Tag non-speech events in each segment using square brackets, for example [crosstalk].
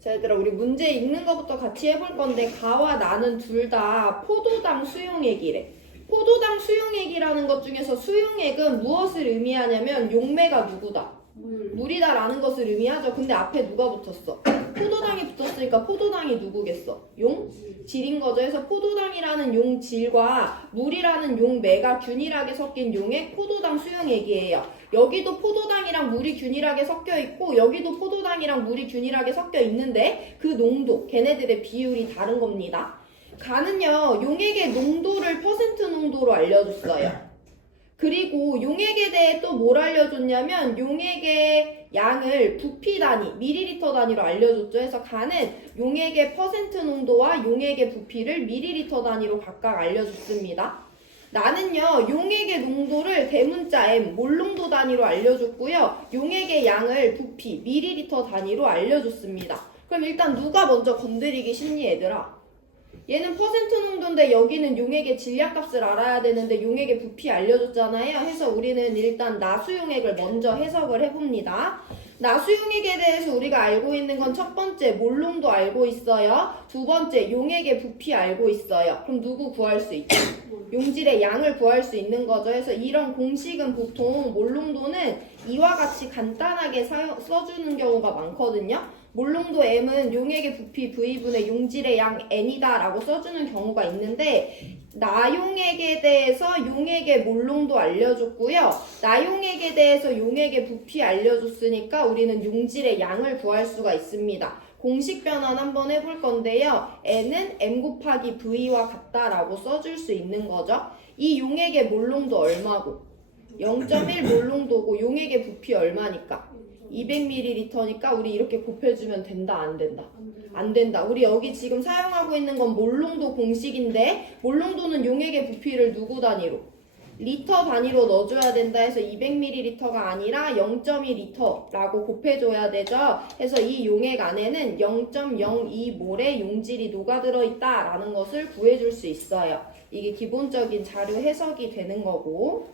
자, 얘들아, 우리 문제 읽는 것부터 같이 해볼 건데, 가와 나는 둘 다 포도당 수용액이래. 포도당 수용액이라는 것 중에서 수용액은 무엇을 의미하냐면, 용매가 누구다? 물이다라는 것을 의미하죠. 근데 앞에 누가 붙었어? [coughs] 포도당이 붙었으니까 포도당이 누구겠어? 용? 질인 거죠. 그래서 포도당이라는 용 질과 물이라는 용 매가 균일하게 섞인 용액 포도당 수용액이에요. 여기도 포도당이랑 물이 균일하게 섞여 있고 여기도 포도당이랑 물이 균일하게 섞여 있는데 그 농도, 걔네들의 비율이 다른 겁니다. 가는요, 용액의 농도를 퍼센트 농도로 알려줬어요. 그리고 용액에 대해 또 뭘 알려줬냐면 용액의 양을 부피 단위, 밀리리터 단위로 알려줬죠. 해서 가는 용액의 퍼센트 농도와 용액의 부피를 밀리리터 단위로 각각 알려줬습니다. 나는요 용액의 농도를 대문자 M 몰농도 단위로 알려줬고요 용액의 양을 부피 밀리리터 단위로 알려줬습니다. 그럼 일단 누가 먼저 건드리기 쉽니 얘들아? 얘는 퍼센트 농도인데 여기는 용액의 질량값을 알아야 되는데 용액의 부피 알려줬잖아요. 해서 우리는 일단 나수용액을 먼저 해석을 해봅니다. 나수용액에 대해서 우리가 알고 있는 건 첫 번째 몰롱도 알고 있어요. 두 번째 용액의 부피 알고 있어요. 그럼 누구 구할 수 있죠? 용질의 양을 구할 수 있는 거죠. 그래서 이런 공식은 보통 몰롱도는 이와 같이 간단하게 사용, 써주는 경우가 많거든요. 몰롱도 M은 용액의 부피 V분의 용질의 양 N이다 라고 써주는 경우가 있는데 나용액에 대해서 용액의 몰롱도 알려줬고요. 나용액에 대해서 용액의 부피 알려줬으니까 우리는 용질의 양을 구할 수가 있습니다. 공식 변환 한번 해볼 건데요. N은 M 곱하기 V와 같다라고 써줄 수 있는 거죠. 이 용액의 몰롱도 얼마고? 0.1 몰롱도고 용액의 부피 얼마니까? 200ml니까 우리 이렇게 곱해주면 된다 안 된다? 안 된다. 우리 여기 지금 사용하고 있는 건 몰롱도 공식인데 몰롱도는 용액의 부피를 누구 단위로? 리터 단위로 넣어줘야 된다 해서 200ml가 아니라 0.2리터라고 곱해줘야 되죠. 해서 이 용액 안에는 0.02몰의 용질이 녹아들어 있다라는 것을 구해줄 수 있어요. 이게 기본적인 자료 해석이 되는 거고.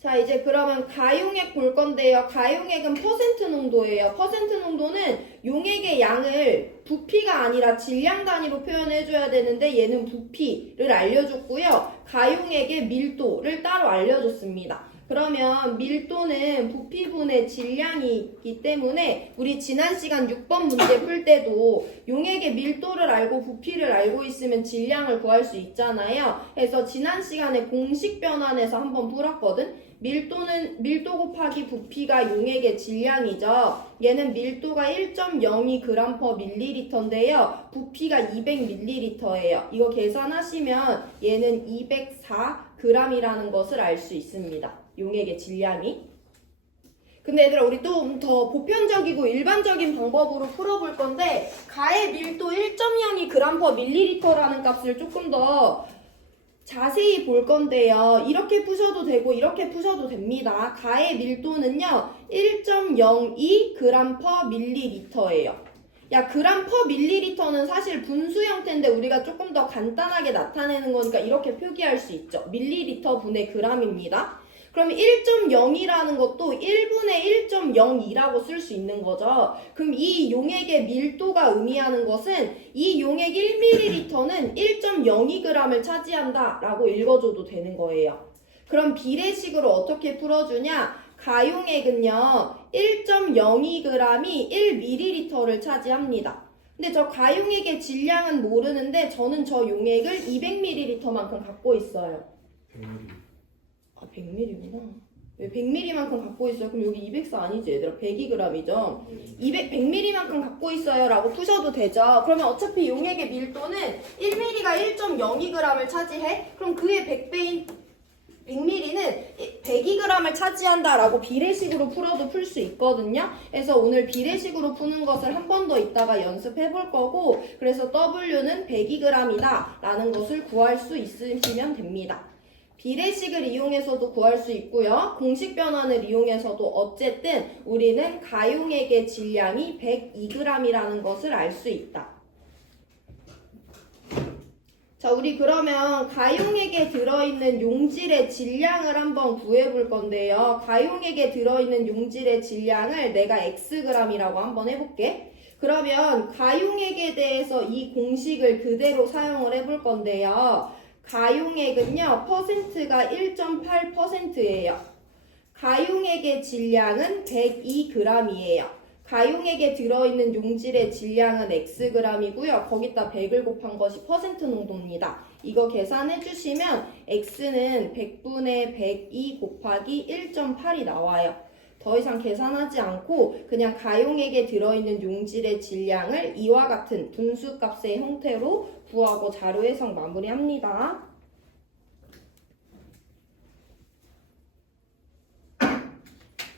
자, 이제 그러면 가용액 볼 건데요. 가용액은 퍼센트 농도예요. 퍼센트 농도는 용액의 양을 부피가 아니라 질량 단위로 표현해줘야 되는데 얘는 부피를 알려줬고요. 가용액의 밀도를 따로 알려줬습니다. 그러면 밀도는 부피분의 질량이 있기 때문에 우리 지난 시간 6번 문제 풀 때도 용액의 밀도를 알고 부피를 알고 있으면 질량을 구할 수 있잖아요. 그래서 지난 시간에 공식 변환해서 한번 풀었거든. 밀도는 밀도 곱하기 부피가 용액의 질량이죠. 얘는 밀도가 1.02g per ml인데요. 부피가 200ml예요. 이거 계산하시면 얘는 204g이라는 것을 알 수 있습니다. 용액의 질량이. 근데 얘들아 우리 또더 보편적이고 일반적인 방법으로 풀어볼 건데 가의 밀도 1.02g per ml라는 값을 조금 더 자세히 볼 건데요. 이렇게 푸셔도 되고 이렇게 푸셔도 됩니다. 가의 밀도는요. 1.02g per ml예요. 야, 그람 퍼 밀리리터는 사실 분수 형태인데 우리가 조금 더 간단하게 나타내는 거니까 이렇게 표기할 수 있죠. 밀리리터 분의 그람입니다. 그럼 1.0이라는 것도 1분의 1.02라고 쓸 수 있는 거죠. 그럼 이 용액의 밀도가 의미하는 것은 이 용액 1ml는 1.02g을 차지한다 라고 읽어줘도 되는 거예요. 그럼 비례식으로 어떻게 풀어주냐? 가용액은요, 1.02g이 1ml를 차지합니다. 근데 저 가용액의 질량은 모르는데 저는 저 용액을 200ml만큼 갖고 있어요. 100ml. 아, 100ml구나. 왜 100ml만큼 갖고 있어요? 그럼 여기 204 아니지, 얘들아? 102g이죠? 200, 100ml만큼 갖고 있어요. 라고 푸셔도 되죠? 그러면 어차피 용액의 밀도는 1ml가 1.02g을 차지해? 그럼 그의 100배인 100ml는 102g을 차지한다라고 비례식으로 풀어도 풀 수 있거든요. 그래서 오늘 비례식으로 푸는 것을 한 번 더 이따가 연습해 볼 거고, 그래서 W는 102g이다 라는 것을 구할 수 있으시면 됩니다. 비례식을 이용해서도 구할 수 있고요. 공식 변환을 이용해서도 어쨌든 우리는 가용액의 질량이 102g이라는 것을 알 수 있다. 자, 우리 그러면 가용액에 들어있는 용질의 질량을 한번 구해볼 건데요. 가용액에 들어있는 용질의 질량을 내가 xg이라고 한번 해볼게. 그러면 가용액에 대해서 이 공식을 그대로 사용을 해볼 건데요. 가용액은요, 퍼센트가 1.8%예요. 가용액의 질량은 102g이에요. 가용액에 들어있는 용질의 질량은 xg이고요. 거기다 100을 곱한 것이 퍼센트 농도입니다. 이거 계산해 주시면 x는 100분의 102 곱하기 1.8이 나와요. 더 이상 계산하지 않고 그냥 가용액에 들어있는 용질의 질량을 이와 같은 분수값의 형태로 구하고 자료 해석 마무리합니다.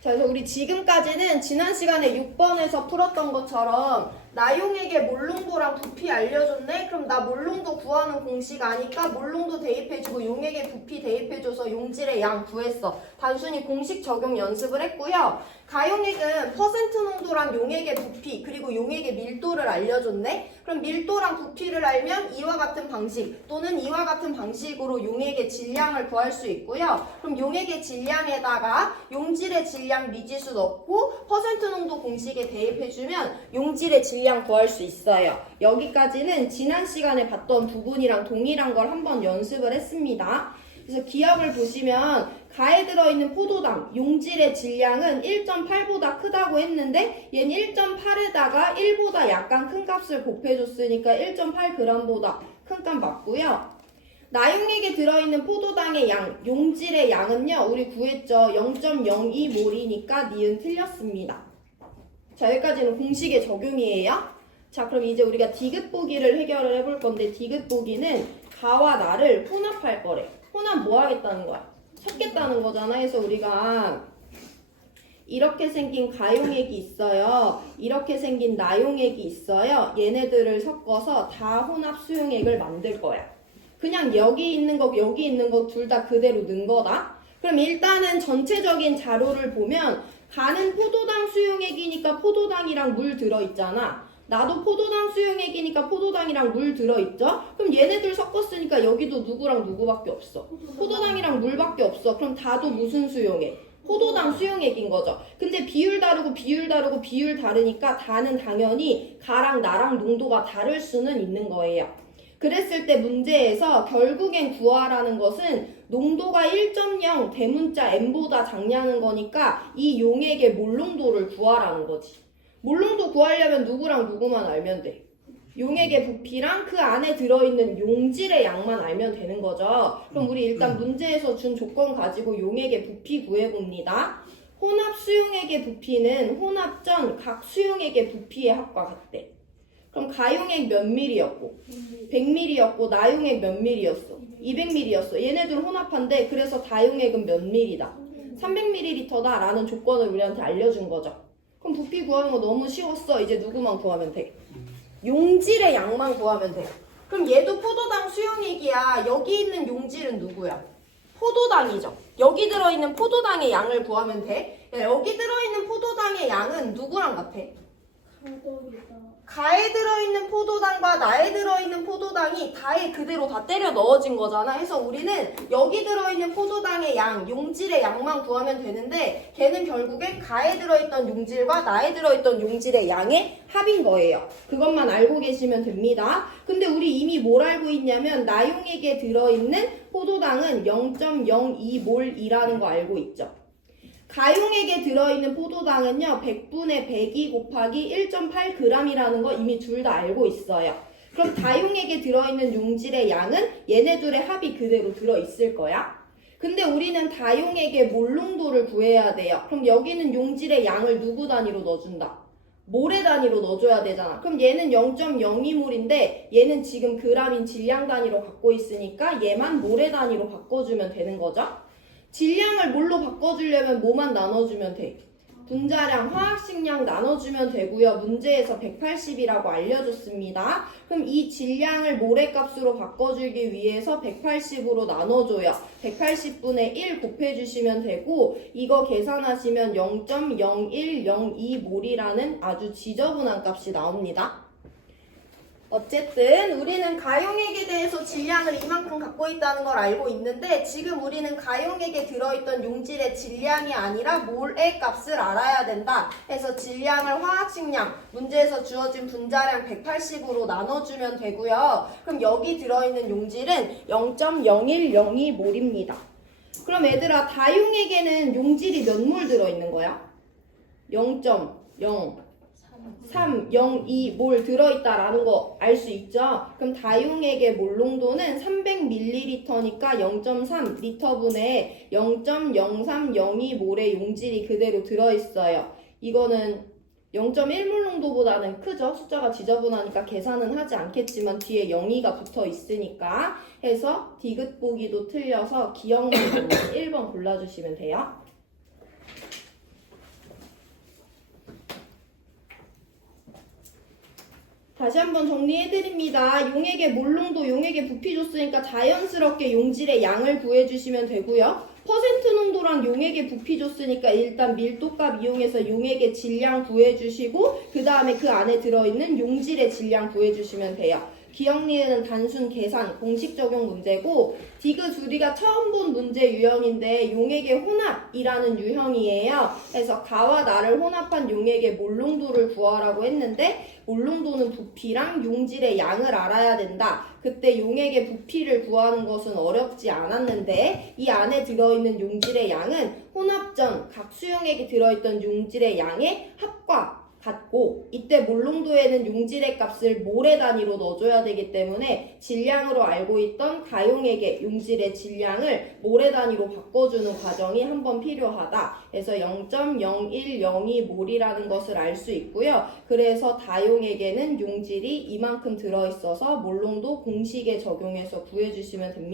자, 그래서 우리 지금까지는 지난 시간에 6번에서 풀었던 것처럼 나용에게 몰롱도랑 부피 알려줬네? 그럼 나 몰롱도 구하는 공식 아니까 몰롱도 대입해주고 용에게 부피 대입해줘서 용질의 양 구했어. 단순히 공식 적용 연습을 했고요. 가용액은 퍼센트 농도랑 용액의 부피 그리고 용액의 밀도를 알려줬네? 그럼 밀도랑 부피를 알면 이와 같은 방식 또는 이와 같은 방식으로 용액의 질량을 구할 수 있고요. 그럼 용액의 질량에다가 용질의 질량 미지수 넣고 퍼센트 농도 공식에 대입해주면 용질의 질량 구할 수 있어요. 여기까지는 지난 시간에 봤던 부분이랑 동일한 걸 한번 연습을 했습니다. 그래서 기억을 보시면 가에 들어있는 포도당 용질의 질량은 1.8보다 크다고 했는데 얘는 1.8에다가 1보다 약간 큰 값을 곱해줬으니까 1.8g보다 큰 값 맞고요. 나용액에 들어있는 포도당의 양, 용질의 양은요, 우리 구했죠. 0.02몰이니까 니은 틀렸습니다. 자, 여기까지는 공식의 적용이에요. 자, 그럼 이제 우리가 디귿 보기를 해결을 해볼 건데, 디귿 보기는 가와 나를 혼합할 거래. 혼합 뭐 하겠다는 거야? 섞겠다는 거잖아. 그래서 우리가 이렇게 생긴 가용액이 있어요. 이렇게 생긴 나용액이 있어요. 얘네들을 섞어서 다 혼합 수용액을 만들 거야. 그냥 여기 있는 거, 여기 있는 거 둘 다 그대로 넣은 거다. 그럼 일단은 전체적인 자료를 보면 가는 포도당 수용액이니까 포도당이랑 물 들어있잖아. 나도 포도당 수용액이니까 포도당이랑 물 들어있죠? 그럼 얘네들 섞었으니까 여기도 누구랑 누구밖에 없어. 포도당이랑 물밖에 없어. 그럼 다도 무슨 수용액? 포도당 수용액인 거죠. 근데 비율 다르고 비율 다르고 비율 다르니까 다는 당연히 가랑 나랑 농도가 다를 수는 있는 거예요. 그랬을 때 문제에서 결국엔 구하라는 것은 농도가 1.0 대문자 n보다 작냐는 거니까 이 용액의 몰농도를 구하라는 거지. 몰롱도 구하려면 누구랑 누구만 알면 돼. 용액의 부피랑 그 안에 들어있는 용질의 양만 알면 되는 거죠. 그럼 우리 일단 문제에서 준 조건 가지고 용액의 부피 구해봅니다. 혼합 수용액의 부피는 혼합 전 각 수용액의 부피의 합과 같대. 그럼 가용액 몇 밀이었고 100밀이었고 나용액 몇 밀이었어? 200밀이었어. 얘네들 혼합한데 그래서 다용액은 몇 밀이다? 300ml다 라는 조건을 우리한테 알려준 거죠. 그럼 부피 구하는 거 너무 쉬웠어. 이제 누구만 구하면 돼? 용질의 양만 구하면 돼. 그럼 얘도 포도당 수용액이야. 여기 있는 용질은 누구야? 포도당이죠. 여기 들어있는 포도당의 양을 구하면 돼. 야, 여기 들어있는 포도당의 양은 누구랑 같아? 가에 들어있는 포도당과 나에 들어있는 포도당이 다에 그대로 다 때려 넣어진 거잖아. 그래서 우리는 여기 들어있는 포도당의 양, 용질의 양만 구하면 되는데 걔는 결국에 가에 들어있던 용질과 나에 들어있던 용질의 양의 합인 거예요. 그것만 알고 계시면 됩니다. 근데 우리 이미 뭘 알고 있냐면 나용액에 들어있는 포도당은 0.02몰이라는 거 알고 있죠. 가용액에 들어있는 포도당은요, 100분의 102 곱하기 1.8g이라는 거 이미 둘 다 알고 있어요. 그럼 다용액에 들어있는 용질의 양은 얘네들의 합이 그대로 들어있을 거야. 근데 우리는 다용액의 몰농도를 구해야 돼요. 그럼 여기는 용질의 양을 누구 단위로 넣어준다? 모래 단위로 넣어줘야 되잖아. 그럼 얘는 0.02몰인데 얘는 지금 그람인 질량 단위로 갖고 있으니까 얘만 모래 단위로 바꿔주면 되는 거죠. 질량을 뭘로 바꿔주려면 뭐만 나눠주면 돼? 분자량, 화학식량 나눠주면 되고요. 문제에서 180이라고 알려줬습니다. 그럼 이 질량을 모래값으로 바꿔주기 위해서 180으로 나눠줘요. 180분의 1 곱해주시면 되고 이거 계산하시면 0.0102몰이라는 아주 지저분한 값이 나옵니다. 어쨌든 우리는 가용액에 대해서 질량을 이만큼 갖고 있다는 걸 알고 있는데 지금 우리는 가용액에 들어있던 용질의 질량이 아니라 몰의 값을 알아야 된다. 해서 질량을 화학식량 문제에서 주어진 분자량 180으로 나눠주면 되고요. 그럼 여기 들어있는 용질은 0.0102몰입니다. 그럼 얘들아 다용액에는 용질이 몇 몰 들어있는 거야? 0.0 302 몰 들어있다라는 거 알 수 있죠? 그럼 다용액의 몰농도는 300ml니까 0.3리터분에 0.0302몰의 용질이 그대로 들어있어요. 이거는 0.1몰 농도보다는 크죠? 숫자가 지저분하니까 계산은 하지 않겠지만 뒤에 0이가 붙어 있으니까 해서 디귿 보기도 틀려서 기억만 나는 1번 골라주시면 돼요. 다시 한번 정리해드립니다. 용액의 몰농도, 용액의 부피 줬으니까 자연스럽게 용질의 양을 구해주시면 되고요. 퍼센트 농도랑 용액의 부피 줬으니까 일단 밀도값 이용해서 용액의 질량 구해주시고 그 다음에 그 안에 들어있는 용질의 질량 구해주시면 돼요. 기억리에는 단순 계산, 공식 적용 문제고 디귿 우리가 처음 본 문제 유형인데 용액의 혼합이라는 유형이에요. 그래서 가와 나를 혼합한 용액의 몰농도를 구하라고 했는데 몰농도는 부피랑 용질의 양을 알아야 된다. 그때 용액의 부피를 구하는 것은 어렵지 않았는데 이 안에 들어있는 용질의 양은 혼합 전 각 수용액이 들어있던 용질의 양의 합과 같고 이때 몰농도에는 용질의 값을 모래 단위로 넣어줘야 되기 때문에 질량으로 알고 있던 가용액의 용질의 질량을 모래 단위로 바꿔주는 과정이 한 번 필요하다. 그래서 0.0102 몰이라는 것을 알 수 있고요. 그래서 다용액에는 용질이 이만큼 들어있어서 몰농도 공식에 적용해서 구해주시면 됩니다.